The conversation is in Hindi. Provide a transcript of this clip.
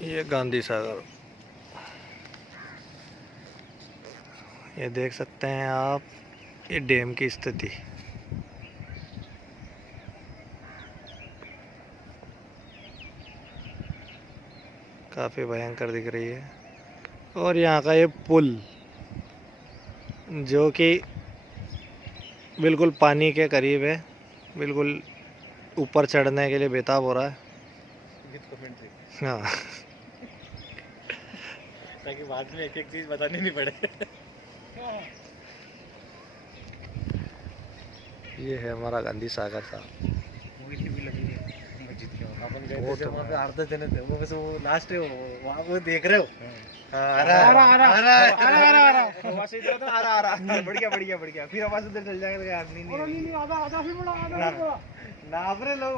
ये गांधी सागर, ये देख सकते हैं आप, ये डैम की स्थिति। काफ़ी भयंकर दिख रही है। और यहाँ का ये पुल जो कि बिल्कुल पानी के करीब है, बिल्कुल ऊपर चढ़ने के लिए बेताब हो रहा है। हाँ ताकि बाद में एक एक चीज बतानी नहीं पड़े। ये है हमारा गांधी सागर साहब। अपन गए वो थे तो वहाँ पे 8-10 जने थे, वो बस वो लास्ट है, वो वहाँ वो देख रहे हो। बढ़िया बढ़िया बढ़िया, फिर आवाज उधर चल जाएगा यार। नहीं नहीं, आधा फिर बड़ा, आधा ना, लोग